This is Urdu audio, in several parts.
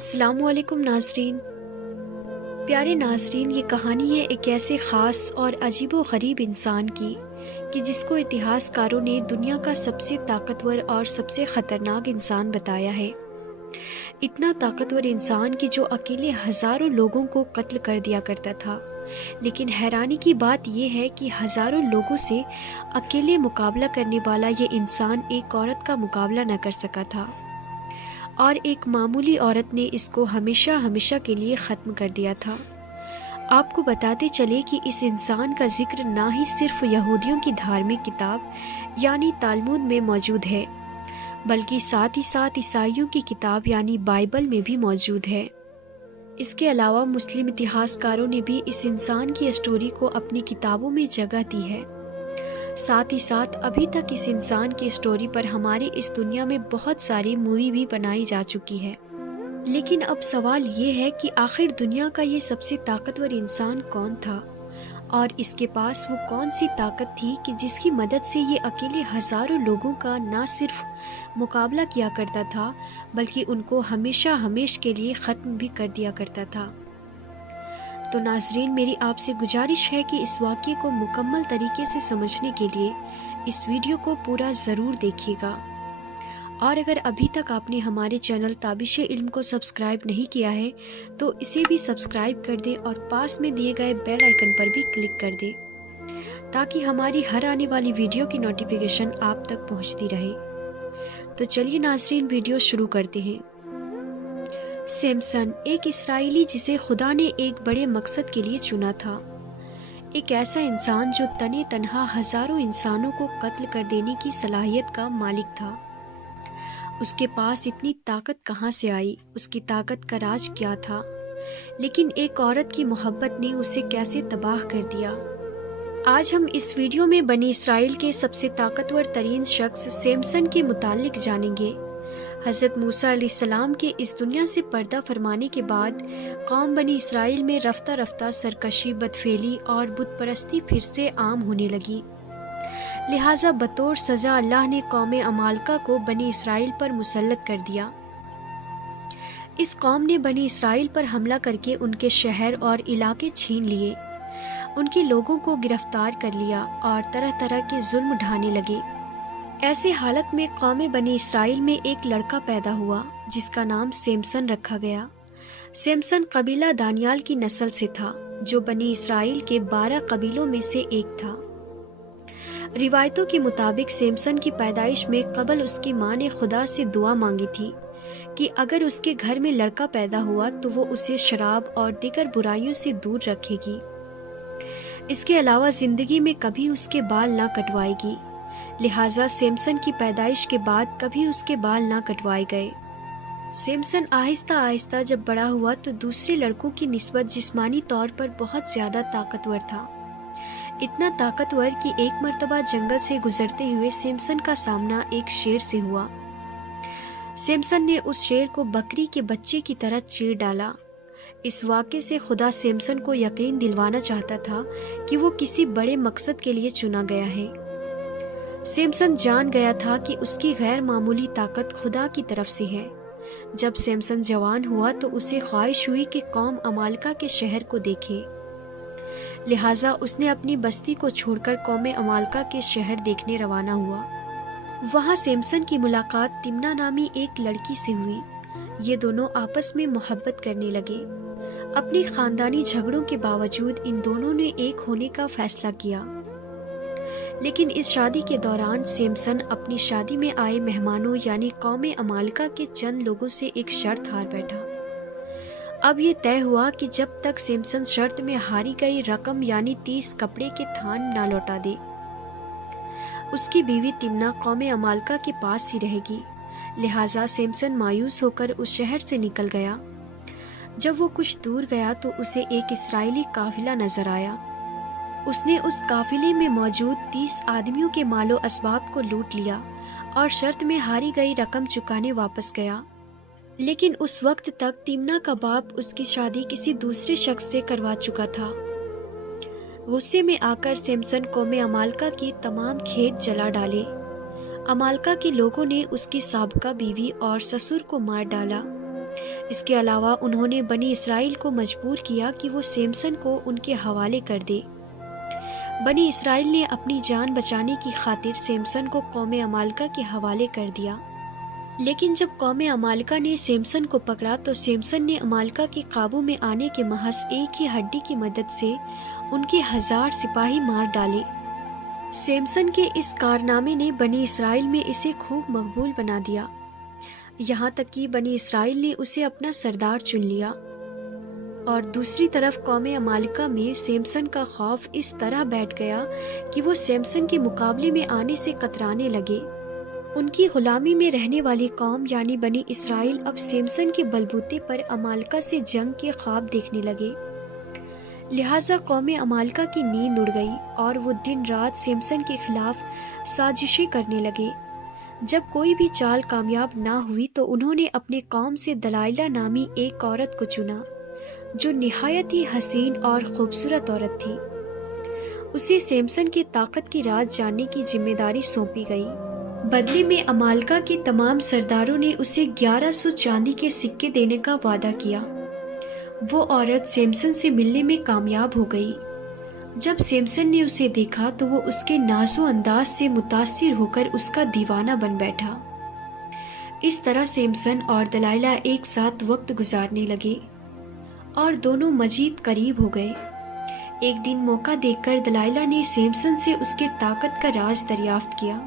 السلام علیکم ناظرین۔ پیارے ناظرین، یہ کہانی ہے ایک ایسے خاص اور عجیب و غریب انسان کی کہ جس کو اتہاس کاروں نے دنیا کا سب سے طاقتور اور سب سے خطرناک انسان بتایا ہے۔ اتنا طاقتور انسان کہ جو اکیلے ہزاروں لوگوں کو قتل کر دیا کرتا تھا، لیکن حیرانی کی بات یہ ہے کہ ہزاروں لوگوں سے اکیلے مقابلہ کرنے والا یہ انسان ایک عورت کا مقابلہ نہ کر سکا تھا، اور ایک معمولی عورت نے اس کو ہمیشہ کے لیے ختم کر دیا تھا۔ آپ کو بتاتے چلے کہ اس انسان کا ذکر نہ ہی صرف یہودیوں کی دھارمک کتاب یعنی تالمود میں موجود ہے، بلکہ ساتھ ہی ساتھ عیسائیوں کی کتاب یعنی بائبل میں بھی موجود ہے۔ اس کے علاوہ مسلم اتہاس کاروں نے بھی اس انسان کی اسٹوری کو اپنی کتابوں میں جگہ دی ہے۔ ساتھ ہی ساتھ ابھی تک اس انسان کی اسٹوری پر ہماری اس دنیا میں بہت ساری مووی بھی بنائی جا چکی ہے۔ لیکن اب سوال یہ ہے کہ آخر دنیا کا یہ سب سے طاقتور انسان کون تھا، اور اس کے پاس وہ کون سی طاقت تھی کہ جس کی مدد سے یہ اکیلے ہزاروں لوگوں کا نہ صرف مقابلہ کیا کرتا تھا بلکہ ان کو ہمیشہ کے لیے ختم بھی کر دیا کرتا تھا۔ تو ناظرین، میری آپ سے گزارش ہے کہ اس واقعے کو مکمل طریقے سے سمجھنے کے لیے اس ویڈیو کو پورا ضرور دیکھیے گا، اور اگر ابھی تک آپ نے ہمارے چینل تابش علم کو سبسکرائب نہیں کیا ہے تو اسے بھی سبسکرائب کر دیں اور پاس میں دیے گئے بیل آئیکن پر بھی کلک کر دیں تاکہ ہماری ہر آنے والی ویڈیو کی نوٹیفیکیشن آپ تک پہنچتی رہے۔ تو چلیے ناظرین، ویڈیو شروع کرتے ہیں۔ سمسن ایک اسرائیلی جسے خدا نے ایک بڑے مقصد کے لیے چنا تھا، ایک ایسا انسان جو تنے تنہا ہزاروں انسانوں کو قتل کر دینے کی صلاحیت کا مالک تھا۔ اس کے پاس اتنی طاقت کہاں سے آئی؟ اس کی طاقت کا راز کیا تھا؟ لیکن ایک عورت کی محبت نے اسے کیسے تباہ کر دیا؟ آج ہم اس ویڈیو میں بنی اسرائیل کے سب سے طاقتور ترین شخص سمسن کے متعلق جانیں گے۔ حضرت موسیٰ علیہ السلام کے اس دنیا سے پردہ فرمانے کے بعد قوم بنی اسرائیل میں رفتہ رفتہ سرکشی، بدفعلی اور بت پرستی پھر سے عام ہونے لگی۔ لہٰذا بطور سزا اللہ نے قوم عمالقہ کو بنی اسرائیل پر مسلط کر دیا۔ اس قوم نے بنی اسرائیل پر حملہ کر کے ان کے شہر اور علاقے چھین لیے، ان کے لوگوں کو گرفتار کر لیا اور طرح طرح کے ظلم ڈھانے لگے۔ ایسے حالت میں قوم بنی اسرائیل میں ایک لڑکا پیدا ہوا جس کا نام سمسن رکھا گیا۔ سمسن قبیلہ دانیال کی نسل سے تھا، جو بنی اسرائیل کے 12 قبیلوں میں سے ایک تھا۔ روایتوں کے مطابق سمسن کی پیدائش میں قبل اس کی ماں نے خدا سے دعا مانگی تھی کہ اگر اس کے گھر میں لڑکا پیدا ہوا تو وہ اسے شراب اور دیگر برائیوں سے دور رکھے گی۔ اس کے علاوہ زندگی میں کبھی اس کے بال نہ کٹوائے گی، لہٰذا سمسن کی پیدائش کے بعد کبھی اس کے بال نہ کٹوائے گئے۔ سمسن آہستہ آہستہ جب بڑا ہوا تو دوسرے لڑکوں کی نسبت جسمانی طور پر بہت زیادہ طاقتور تھا، اتنا طاقتور کہ ایک مرتبہ جنگل سے گزرتے ہوئے سمسن کا سامنا ایک شیر سے ہوا۔ سمسن نے اس شیر کو بکری کے بچے کی طرح چیر ڈالا۔ اس واقعے سے خدا سمسن کو یقین دلوانا چاہتا تھا کہ وہ کسی بڑے مقصد کے لیے چنا گیا ہے۔ سمسن جان گیا تھا کہ اس کی غیر معمولی طاقت خدا کی طرف سے ہے۔ جب سمسن جوان ہوا تو اسے خواہش ہوئی کہ قوم عمالقہ کے شہر کو دیکھے، لہٰذا اس نے اپنی بستی کو چھوڑ کر قوم عمالقہ کے شہر دیکھنے روانہ ہوا۔ وہاں سمسن کی ملاقات تمنا نامی ایک لڑکی سے ہوئی۔ یہ دونوں آپس میں محبت کرنے لگے۔ اپنی خاندانی جھگڑوں کے باوجود ان دونوں نے ایک ہونے کا فیصلہ کیا، لیکن اس شادی کے دوران سمسن اپنی شادی میں آئے مہمانوں یعنی قوم عمالقہ کے چند لوگوں سے ایک شرط ہار بیٹھا۔ اب یہ طے ہوا کہ جب تک سمسن شرط میں ہاری گئی رقم یعنی 30 کپڑے کے تھان نہ لوٹا دے، اس کی بیوی تمنا قوم عمالقہ کے پاس ہی رہے گی۔ لہٰذا سمسن مایوس ہو کر اس شہر سے نکل گیا۔ جب وہ کچھ دور گیا تو اسے ایک اسرائیلی قافلہ نظر آیا۔ اس نے اس قافلے میں موجود 30 آدمیوں کے مال و اسباب کو لوٹ لیا اور شرط میں ہاری گئی رقم چکانے واپس گیا۔ لیکن اس وقت تک تمنا کا باپ اس کی شادی کسی دوسرے شخص سے کروا چکا تھا۔ غصے میں آ کر سمسن قوم عمالقہ کی تمام کھیت جلا ڈالے۔ عمالقہ کے لوگوں نے اس کی سابقہ بیوی اور سسر کو مار ڈالا۔ اس کے علاوہ انہوں نے بنی اسرائیل کو مجبور کیا کہ وہ سیمسن کو ان کے حوالے کر دے۔ بنی اسرائیل نے اپنی جان بچانے کی خاطر سیمسن کو قوم عمالقہ کے حوالے کر دیا، لیکن جب قوم عمالقہ نے سیمسن کو پکڑا تو سیمسن نے عمالقہ کے قابو میں آنے کے محض ایک ہی ہڈی کی مدد سے ان کے 1000 سپاہی مار ڈالے۔ سیمسن کے اس کارنامے نے بنی اسرائیل میں اسے خوب مقبول بنا دیا، یہاں تک کہ بنی اسرائیل نے اسے اپنا سردار چن لیا۔ اور دوسری طرف قوم عمالقہ میں سیمسن کا خوف اس طرح بیٹھ گیا کہ وہ سیمسن کے مقابلے میں آنے سے کترانے لگے۔ ان کی غلامی میں رہنے والی قوم یعنی بنی اسرائیل اب سیمسن کے بلبوتے پر عمالقہ سے جنگ کے خواب دیکھنے لگے، لہٰذا قوم عمالقہ کی نیند اڑ گئی اور وہ دن رات سیمسن کے خلاف سازشیں کرنے لگے۔ جب کوئی بھی چال کامیاب نہ ہوئی تو انہوں نے اپنے قوم سے دلائلہ نامی ایک عورت کو چنا جو نہایت ہی حسین اور خوبصورت عورت تھی۔ اسے سیمسن کی طاقت کی راز جاننے کی ذمہ داری سونپی گئی۔ بدلے میں عمالقہ کے تمام سرداروں نے اسے 1100 چاندی کے سکے دینے کا وعدہ کیا۔ وہ عورت سیمسن سے ملنے میں کامیاب ہو گئی۔ جب سیمسن نے اسے دیکھا تو وہ اس کے نازو انداز سے متاثر ہو کر اس کا دیوانہ بن بیٹھا۔ اس طرح سیمسن اور دلائلہ ایک ساتھ وقت گزارنے لگے اور دونوں مزید قریب ہو گئے۔ ایک دن موقع دیکھ کر دلائلہ نے سیمسن سے اس کے طاقت کا راز دریافت کیا،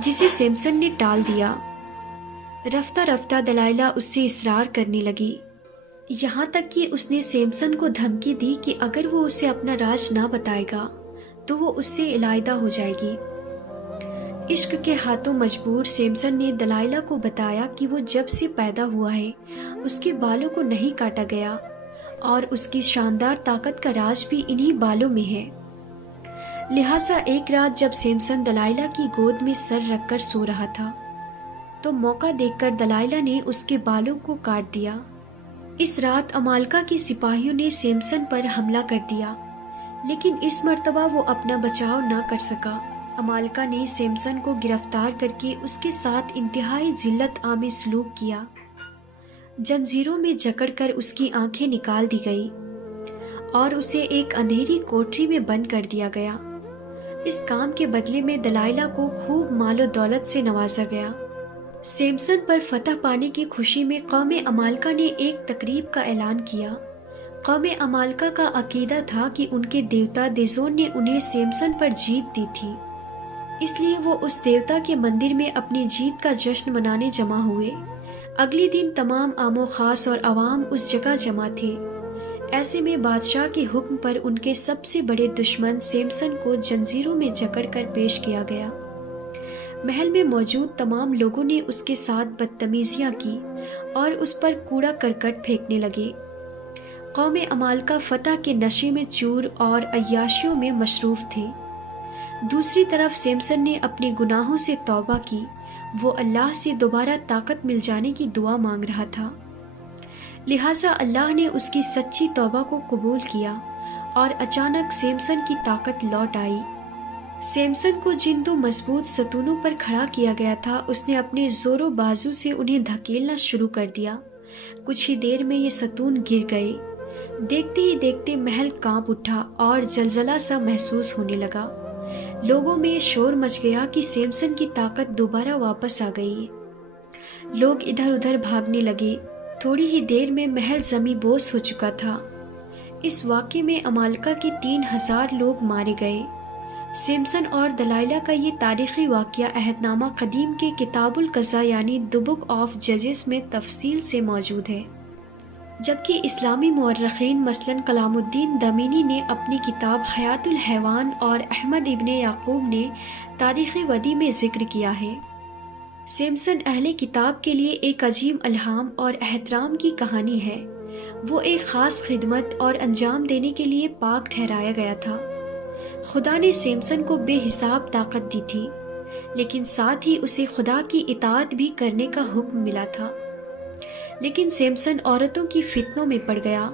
جسے سیمسن نے ٹال دیا۔ رفتہ رفتہ دلائلہ اس سے اصرار کرنے لگی، یہاں تک کہ اس نے سیمسن کو دھمکی دی کہ اگر وہ اسے اپنا راز نہ بتائے گا تو وہ اس سے علیحدہ ہو جائے گی۔ عشق کے ہاتھوں مجبور سیمسن نے دلائلہ کو بتایا کہ وہ جب سے پیدا ہوا ہے اس کے بالوں کو نہیں کاٹا گیا اور اس کی شاندار طاقت کا راز بھی انہی بالوں میں ہے۔ لہٰذا ایک رات جب سیمسن دلائلہ کی گود میں سر رکھ کر سو رہا تھا تو موقع دیکھ کر دلائلہ نے اس کے بالوں کو کاٹ دیا۔ اس رات عمالقہ کے سپاہیوں نے سیمسن پر حملہ کر دیا، لیکن اس مرتبہ وہ اپنا بچاؤ نہ کر سکا۔ عمالقہ نے سیمسن کو گرفتار کر کے اس کے ساتھ انتہائی ذلت آمیز سلوک کیا۔ جنزیروں میں جکڑ کر اس کی آنکھیں نکال دی گئی اور اسے ایک اندھیری کوٹری میں بند کر دیا گیا۔ اس کام کے بدلے میں دلائلہ کو خوب مال و دولت سے نوازا گیا۔ سیمسن پر فتح پانے کی خوشی میں قوم عمالقہ نے ایک تقریب کا اعلان کیا۔ قوم عمالقہ کا عقیدہ تھا کہ ان کے دیوتا دیزون نے انہیں سیمسن پر جیت دی تھی، اس لیے وہ اس دیوتا کے مندر میں اپنی جیت کا جشن منانے جمع ہوئے۔ اگلے دن تمام عام و خاص اور عوام اس جگہ جمع تھے۔ ایسے میں بادشاہ کے حکم پر ان کے سب سے بڑے دشمن سیمسن کو جنزیروں میں جکڑ کر پیش کیا گیا۔ محل میں موجود تمام لوگوں نے اس کے ساتھ بدتمیزیاں کی اور اس پر کوڑا کرکٹ پھینکنے لگے۔ قوم عمالقہ فتح کے نشے میں چور اور عیاشیوں میں مصروف تھے۔ دوسری طرف سیمسن نے اپنے گناہوں سے توبہ کی، وہ اللہ سے دوبارہ طاقت مل جانے کی دعا مانگ رہا تھا، لہٰذا اللہ نے اس کی سچی توبہ کو قبول کیا اور اچانک سیمسن کی طاقت لوٹ آئی۔ سیمسن کو جن 2 مضبوط ستونوں پر کھڑا کیا گیا تھا اس نے اپنے زور و بازو سے انہیں دھکیلنا شروع کر دیا۔ کچھ ہی دیر میں یہ ستون گر گئے۔ دیکھتے ہی دیکھتے محل کانپ اٹھا اور زلزلہ سا محسوس ہونے لگا۔ لوگوں میں شور مچ گیا کہ سیمسن کی طاقت دوبارہ واپس آ گئی ہے۔ لوگ ادھر ادھر بھاگنے لگے۔ تھوڑی ہی دیر میں محل زمیں بوس ہو چکا تھا۔ اس واقعے میں عمالقہ کے 3000 لوگ مارے گئے۔ سیمسن اور دلائلہ کا یہ تاریخی واقعہ عہد نامہ قدیم کے کتاب القضاء یعنی دی بک آف ججز میں تفصیل سے موجود ہے، جبکہ اسلامی مورخین مثلاً کلام الدین دمینی نے اپنی کتاب حیات الحیوان اور احمد ابن یعقوب نے تاریخ ودی میں ذکر کیا ہے۔ سیمسن اہل کتاب کے لیے ایک عظیم الہام اور احترام کی کہانی ہے۔ وہ ایک خاص خدمت اور انجام دینے کے لیے پاک ٹھہرایا گیا تھا۔ خدا نے سیمسن کو بے حساب طاقت دی تھی، لیکن ساتھ ہی اسے خدا کی اطاعت بھی کرنے کا حکم ملا تھا۔ لیکن سیمسن عورتوں کی فتنوں میں پڑ گیا،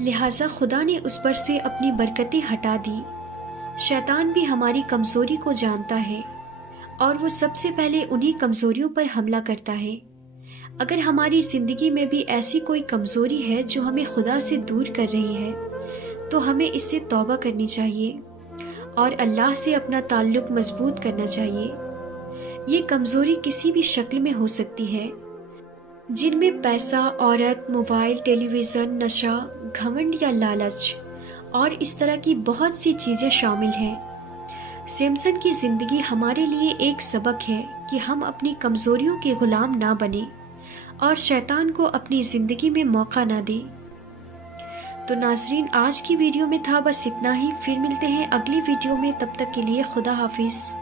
لہٰذا خدا نے اس پر سے اپنی برکتیں ہٹا دی۔ شیطان بھی ہماری کمزوری کو جانتا ہے اور وہ سب سے پہلے انہی کمزوریوں پر حملہ کرتا ہے۔ اگر ہماری زندگی میں بھی ایسی کوئی کمزوری ہے جو ہمیں خدا سے دور کر رہی ہے تو ہمیں اس سے توبہ کرنی چاہیے اور اللہ سے اپنا تعلق مضبوط کرنا چاہیے۔ یہ کمزوری کسی بھی شکل میں ہو سکتی ہے، جن میں پیسہ، عورت، موبائل، ٹیلی ویژن، نشہ، گھمنڈ یا لالچ اور اس طرح کی بہت سی چیزیں شامل ہیں۔ سیمسن کی زندگی ہمارے لیے ایک سبق ہے کہ ہم اپنی کمزوریوں کے غلام نہ بنیں اور شیطان کو اپنی زندگی میں موقع نہ دیں۔ تو ناظرین، آج کی ویڈیو میں تھا بس اتنا ہی، پھر ملتے ہیں اگلی ویڈیو میں، تب تک کے لیے خدا حافظ۔